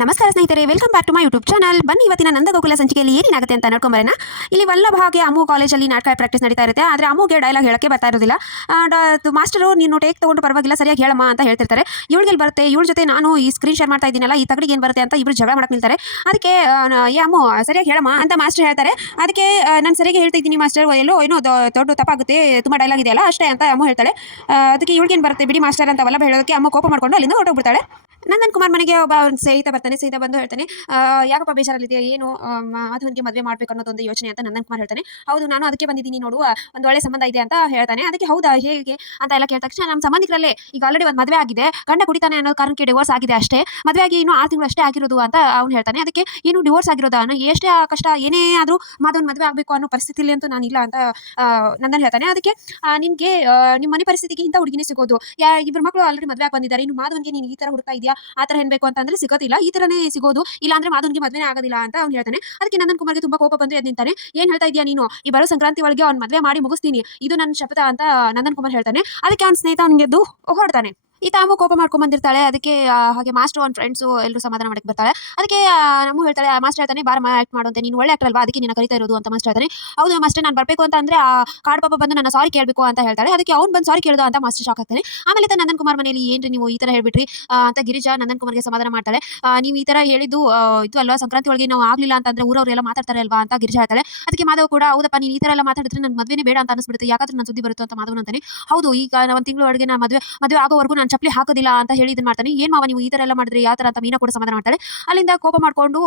ನಮಸ್ಕಾರ ಸ್ನೇಹಿತರೆ, welcome back to my YouTube channel. ಬನ್ನಿ ಇವತ್ತಿನ ನಂದಗೋಕುಲ ಸಂಚಿಕೆಯಲ್ಲಿ ಏನಾಗುತ್ತೆ ಅಂತ ನೋಡ್ಕೊಂಬರೋಣ. ಇಲ್ಲಿ ವಲ್ಲಭ ಹಾಗೆ ಅಮ್ಮು ಕಾಲೇಜಲ್ಲಿ ನಾಟಕ ಪ್ರಾಕ್ಟೀಸ್ ನಡೀತಾ ಇರುತ್ತೆ. ಆದರೆ ಅಮ್ಮುಗೆ ಡೈಲಾಗ್ ಹೇಳಕ್ಕೆ ಬರ್ತಾ ಇರೋದಿಲ್ಲ. ಮಾಸ್ಟರು ನೀನು ಟೇಕ್ ತೊಗೊಂಡು ಪರವಾಗಿಲ್ಲ, ಸರಿಯಾಗಿ ಹೇಳಮ್ಮ ಅಂತ ಹೇಳ್ತಿರ್ತಾರೆ. ಇವಳಿಗೆ ಬರುತ್ತೆ, ಇವಳ ಜೊತೆ ನಾನು ಈ ಸ್ಕ್ರೀನ್ ಶೇರ್ ಮಾಡ್ತಾ ಇದ್ದೀನಲ್ಲ, ಈ ತಗಡಿಗೆ ಏನು ಬರುತ್ತೆ ಅಂತ ಇಬ್ಬರು ಜಗಳ ಮಾಡಕ್ಕೆ ನಿಲ್ತಾರೆ. ಅದಕ್ಕೆ ಏ ಅಮ್ಮು ಸರಿಯಾಗಿ ಹೇಳಮ್ಮ ಅಂತ ಮಾಸ್ಟರ್ ಹೇಳ್ತಾರೆ. ಅದಕ್ಕೆ ನಾನು ಸರಿಯಾಗಿ ಹೇಳ್ತಾ ಇದ್ದೀನಿ ಮಾಸ್ಟರ್, ಏನೋ ದೊಡ್ಡ ತಪ್ಪಾಗುತ್ತೆ, ತುಂಬ ಡೈಲಾಗ್ ಇದೆಯಲ್ಲ ಅಷ್ಟೇ ಅಂತ ಅಮ್ಮು ಹೇಳ್ತಾಳೆ. ಅದಕ್ಕೆ ಇವಳಿಗೇನು ಬರುತ್ತೆ ಬಿಡಿ ಮಾಸ್ಟರ್ ಅಂತ ವಲ್ಲಭ ಹೇಳೋದಕ್ಕೆ ಅಮ್ಮ ಕೋಪ ಮಾಡ್ಕೊಂಡು ಅಲ್ಲಿಂದ ಹೊರಟೋಗ್ಬಿಡ್ತಾಳೆ. ನಂದನ್ ಕುಮಾರ್ ಮನೆಗೆ ಒಬ್ಬ ಸ್ನೇಹಿತ ಬರ್ತಾನೆ. ಸ್ನೇಹಿತ ಬಂದು ಹೇಳ್ತಾನೆ, ಯಾಕಪ್ಪ ಬೇಜಾರಲ್ಲಿದೆಯಾ, ಏನು ಮಾಧವನ್ಗೆ ಮದುವೆ ಮಾಡಬೇಕು ಅನ್ನೋದೊಂದು ಯೋಚನೆ ಅಂತ ನಂದನ್ ಕುಮಾರ್ ಹೇಳ್ತಾನೆ. ಹೌದು, ನಾನು ಅದಕ್ಕೆ ಬಂದಿದ್ದೀನಿ ನೋಡು, ಒಂದು ಒಳ್ಳೆ ಸಂಬಂಧ ಇದೆ ಅಂತ ಹೇಳ್ತಾನೆ. ಅದಕ್ಕೆ ಹೌದಾ ಹೇಗೆ ಅಂತ ಎಲ್ಲ ಕೇಳಿದ ತಕ್ಷಣ ನಮ್ಮ ಸಂಬಂಧಿಕರಲ್ಲೇ ಈಗ ಆಲ್ರೆಡಿ ಒಂದು ಮದುವೆ ಆಗಿದೆ, ಗಂಡ ಕುಡಿತಾನೆ ಅನ್ನೋ ಕಾರಣಕ್ಕೆ ಡಿವೋರ್ಸ್ ಆಗಿದೆ ಅಷ್ಟೇ, ಮದುವೆ ಆಗಿ ಇನ್ನೂ 6 ತಿಂಗಳು ಅಷ್ಟೇ ಆಗಿರೋದು ಅಂತ ಅವ್ನು ಹೇಳ್ತಾನೆ. ಅದಕ್ಕೆ ಏನು ಡಿವೋರ್ಸ್ ಆಗಿರೋದಾ, ಎಷ್ಟೇ ಕಷ್ಟ ಏನೇ ಆದರೂ ಮಾಧವನ್ ಮದುವೆ ಆಗಬೇಕು ಅನ್ನೋ ಪರಿಸ್ಥಿತಿಲಿ ಅಂತೂ ನಾನು ಇಲ್ಲ ಅಂತ ನಂದನ್ ಹೇಳ್ತಾನೆ. ಅದಕ್ಕೆ ನಿನಗೆ ನಿಮ್ಮ ಮನೆ ಪರಿಸ್ಥಿತಿಗೆ ಇಂಥ ಹುಡುಗಿನೇ ಸಿಗೋದು, ಇಬ್ಬರು ಮಕ್ಕಳು ಆಲ್ರೆಡಿ ಮದುವೆ ಆಗಿ ಬಂದಿದ್ದಾರೆ, ಇನ್ನು ಮಾಧವನ್ಗೆ ನೀನು ಈ ಥರ ಹುಡುಕ್ತಾ ಇದೆಯಾ, ಆ ಥರ ಏನ್ಬೇಕು ಅಂತಂದ್ರೆ ಸಿಗೋದಿಲ್ಲ, ಈ ಥರನೇ ಸಿಗೋದು, ಇಲ್ಲ ಅಂದ್ರೆ ಮಾಧವನ್ಗೆ ಮದುವೆ ಆಗೋದಿಲ್ಲ ಅಂತ ಅವ್ನು ಹೇಳ್ತಾನೆ. ಅದಕ್ಕೆ ನಂದನ್ ಕುಮಾರ್ಗೆ ತುಂಬಾ ಕೋಪ ಬಂದು ಎದ್ದು ನಿಂತಾನೆ. ಏನ್ ಹೇಳ್ತಾ ಇದೆಯಾ ನೀನು, ಈ ಬರೋ ಸಂಕ್ರಾಂತಿ ಒಳಗೆ ಅವ್ನು ಮದುವೆ ಮಾಡಿ ಮುಗಿಸ್ತೀನಿ, ಇದು ನನ್ನ ಶಪಥ ಅಂತ ನಂದನ್ ಕುಮಾರ್ ಹೇಳ್ತಾನೆ. ಅದಕ್ಕೆ ಅವ್ನ ಸ್ನೇಹಿತ ಅವ್ನಿಗೆ ಎದ್ದು ಹೊರಡ್ತಾನೆ. ಈತ ಅಮ್ಮ ಕೋಪ ಮಾಡ್ಕೊಂಡ್ ಬಂದಿರ್ತಾಳೆ. ಅದಕ್ಕೆ ಹಾಗೆ ಮಾಸ್ಟರ್ ಅವ್ನ ಫ್ರೆಂಡ್ಸು ಎಲ್ಲರೂ ಸಮಾಧಾನ ಮಾಡಕ್ಕೆ ಬರ್ತಾಳೆ. ಅದಕ್ಕೆ ನಮ್ಮ ಹೇಳ್ತಾಳೆ, ಮಾಸ್ಟರ್ ಹೇಳ್ತಾನೆ, ಬಾರಮ್ಮ ಆಕ್ಟ್ ಮಾಡುವಂತೆ, ನೀನು ಒಳ್ಳೆ ಆಕ್ಟರ್ ಅಲ್ವಾ, ಅದಕ್ಕೆ ನಿನ್ನ ಕರಿತಾ ಇರೋದು ಅಂತ ಮಾಸ್ಟರ್ ಹೇಳ್ತಾನೆ. ಹೌದು ಮಾಸ್ಟರ್, ನಾನು ಬರಬೇಕು ಅಂತ ಅಂದ್ರೆ ಕಾಡ್ ಪಾಪ ಬಂದು ನನ್ನ ಸಾರಿ ಕೇಳಬೇಕು ಅಂತ ಹೇಳ್ತಾಳೆ. ಅದಕ್ಕೆ ಅವ್ನು ಬಂದು ಸಾರಿ ಕೇಳೋದು ಅಂತ ಮಾಸ್ಟರ್ ಶಾಕ್ ಆಗ್ತಾನೆ. ಆಮೇಲೆ ನಂದನ್ ಕುಮಾರ್ ಮನೆಯಲ್ಲಿ ಏನ್ರಿ ನೀವು ಈ ತರ ಹೇಳ್ಬಿಟ್ರಿ ಅಂತ ಗಿರಿಜಾ ನಂದನ್ ಕುಮಾರ್ಗೆ ಸಮಾಧಾನ ಮಾಡ್ತಾಳೆ. ನೀವು ಈ ತರ ಹೇಳಿದ್ದು ಇದು ಅಲ್ವಾ, ಸಂಕ್ರಾಂತಿ ಒಳಗೆ ನಾವು ಆಗ್ಲಿಲ್ಲ ಅಂತಂದ್ರೆ ಊರವರೆಲ್ಲ ಮಾತಾಡ್ತಾರೆ ಅಲ್ವಾ ಅಂತ ಗಿರಿಜಾ ಹೇಳ್ತಾಳೆ. ಅದಕ್ಕೆ ಮಾಧವ್ ಕೂಡ, ಹೌದಪ್ಪ ನೀನು ಈ ತರ ಎಲ್ಲ ಮಾತಾಡಿದ್ರೆ ನನ್ನ ಮದುವೆನೇ ಬೇಡ ಅಂತ ಅನಿಸ್ಬಿಡುತ್ತೆ, ಯಾಕಂದ್ರೆ ನನ್ನ ಸುದ್ದಿ ಬರುತ್ತೋ ಅಂತ ಮಾಧವನ್ ಅಂತಾನೆ. ಹೌದು, ಈಗ ಒಂದು ತಿಂಗಳು ಒಳಗೆ ನಾನು ಮದುವೆ ಆಗೋವರೆಗೂ ನಾನು ಚಪ್ಪಲಿ ಹಾಕೋದಿಲ್ಲ ಅಂತ ಹೇಳಿ ಇದನ್ನ ಮಾಡ್ತಾನೆ. ಏನ್ ಮಾವ ನೀವು ಈ ತರ ಎಲ್ಲ ಮಾಡಿದ್ರೆ ಯಾವ ತರ ಅಂತ ಮೀನಾ ಕೂಡ ಸಮಾಧಾನ ಮಾಡ್ತಾಳೆ. ಅಲ್ಲಿಂದ ಕೋಪ ಮಾಡ್ಕೊಂಡು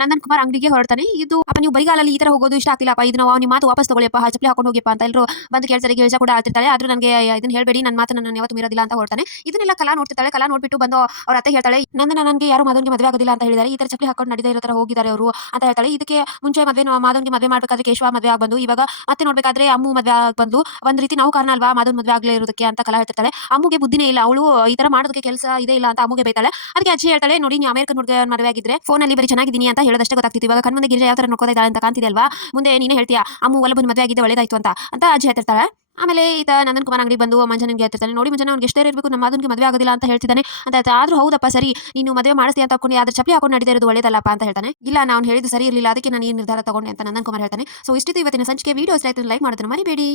ನಂದನ್ ಕುಮಾರ್ ಅಂಗಡಿಗೆ ಹೊರಡ್ತಾನೆ. ಇದು ಅಪ್ಪ ನೀವು ಬರಿಗಾಲಲ್ಲಿ ಈ ತರ ಹೋಗೋದು ಇಷ್ಟ ಆಗ್ತಿಲ್ಲಪ್ಪ, ಇದನ್ನ ನಿಮ್ಮ ಮಾತು ವಾಪಸ್ ತಗೊಳ್ಳಿಯಪ್ಪ, ಚಪ್ಪಲಿ ಹಾಕೊಂಡು ಹೋಗಿಪ್ಪ ಅಂತ ಎಲ್ಲರೂ ಬಂದು ಕೇಳ್ತಾರೆ. ಗಿರಿಜಾ ಕೂಡ ಆಗ್ತಿರ್ತಾಳೆ, ಆದ್ರೂ ನನಗೆ ಇದನ್ನ ಹೇಳ್ಬೇಡಿ, ನನ್ನ ಮಾತು ನಾನು ಯಾವತ್ತೂ ಮೀರೋದಿಲ್ಲ ಅಂತ ಹೊರಡ್ತಾನೆ. ಇದನ್ನೆಲ್ಲ ಕಲಾ ನೋಡ್ತಿರ್ತಾಳೆ. ಕಲಾ ನೋಡ್ಬಿಟ್ಟು ಬಂದು ಅವ್ರ ಅತ್ತೆ ಹೇಳ್ತಾಳೆ, ನನಗೆ ಯಾರು ಮಾಧವನ್ಗೆ ಮದುವೆ ಆಗೋದಿಲ್ಲ ಅಂತ ಹೇಳಿದ್ದಾರೆ, ಈ ತರ ಚಪ್ಪಲಿ ಹಾಕೊಂಡು ನಡೀತಾ ಇರೋ ತರ ಹೋಗಿದ್ದಾರೆ ಅವರು ಅಂತ ಹೇಳ್ತಾಳೆ. ಇದಕ್ಕೆ ಮುಂಚೆ ಮಾಧವನ್ಗೆ ಮದುವೆ ಮಾಡ್ಬೇಕಾದ್ರೆ ಕೇಶವ ಮದುವೆ ಆಗಿ ಬಂದು, ಇವಾಗ ಮತ್ತೆ ನೋಡ್ಬೇಕಾದ್ರೆ ಅಮ್ಮು ಮದುವೆ ಆಗಿ ಬಂದು, ಒಂದ್ ರೀತಿ ನಾವು ಕಾರಣ ಅಲ್ವಾ ಮಾಧವನ್ ಮದುವೆ ಆಗ್ಲೇ ಇರೋದಕ್ಕೆ ಅಂತ ಕಲಾ ಹೇಳ್ತಿರ್ತಾಳೆ. ಅಮ್मुಗೆ ಬುದ್ಧಿನೇ ಇಲ್ಲ, ಅವಳು ಈ ತರ ಮಾಡೋದಕ್ಕೆ ಕೆಲಸ ಇದೆ ಇಲ್ಲ ಅಂತ ಅಮ್मुಗೆ ಬೈತಾಳೆ. ಅದಕ್ಕೆ ಅಜ್ಜಿ ಹೇಳ್ತಾಳೆ, ನೋಡಿ ನೀವು ಅಮೆರಿಕನ್ ಹುಡುಗ ಮದುವೆ ಆಗಿದ್ರೆ ಫೋನ್ ಅಲ್ಲಿ ಬರೀ ಚೆನ್ನಾಗಿದ್ದೀನಿ ಅಂತ ಹೇಳೋದಷ್ಟೇ ಗೊತ್ತಾಗ್ತಿತ್ತು, ಇವಾಗ ಕಣ್ಮುಂದೆ ಗಿರಿಜಾ ಯಾವ ತರ ನೋಡ್ಕೋತಾ ಇದ್ದಾಳೆ ಅಂತ ಕಾಣ್ತಿದೆ ಅಲ್ವಾ, ಮುಂದೆ ನೀನೇ ಹೇಳ್ತೀಯಾ ಅಮ್ಮು ವಲ್ಲಭನ್ ಮದುವೆ ಆಗಿದ್ದೆ ಒಳ್ಳೇದಾಯ್ತು ಅಂತ ಅಜ್ಜಿ ಹೇಳ್ತಿರ್ತಾಳೆ. ಆಮೇಲೆ ಈತ ನಂದನ್ ಕುಮಾರ್ ಅಂಗಡಿ ಬಂದು ಮಂಜನಿಗೆ ಹೇಳ್ತಿರ್ತಾನೆ, ನೋಡಿ ಮಂಜನ ಅವ್ನಿಗೆ ಎಷ್ಟೇ ಇರಬೇಕು, ನಮ್ಮ ಮಾಧವನ್ಗೆ ಮದುವೆ ಆಗೋದಿಲ್ಲ ಅಂತ ಹೇಳ್ತಿದ್ದಾನೆ ಅಂತ ಹೇಳ್ತಾ. ಆದ್ರೂ ಹೌದಪ್ಪ ಸರಿ, ನೀನು ಮದುವೆ ಮಾಡಿಸ್ತೀಯ ಅಂತ ಹಾಕೊಂಡು ಅದ್ರ ಚಪ್ಪಲಿ ಹಾಕೊಂಡು ನಡೀತಾ ಇರೋದು ಒಳ್ಳೇದಲ್ಲಪ್ಪ ಅಂತ ಹೇಳ್ತಾನೆ. ಇಲ್ಲ ನಾನು ಹೇಳಿದ್ದು ಸರಿ ಇರಲಿಲ್ಲ, ಅದಕ್ಕೆ ನಾನು ಈ ನಿರ್ಧಾರ ತಗೊಂಡೆ ಅಂತ ನಂದನ್ ಕುಮಾರ್ ಹೇಳ್ತಾನೆ. ಸೊ ಇಷ್ಟಿತ್ತು ಇವತ್ತಿನ ಸಂಚಿಕೆ. ವಿಡಿಯೋ ಇಷ್ಟ ಆಯ್ತು ಲೈಕ್ ಮಾಡೋದನ್ನ ಮರಿಬೇಡಿ.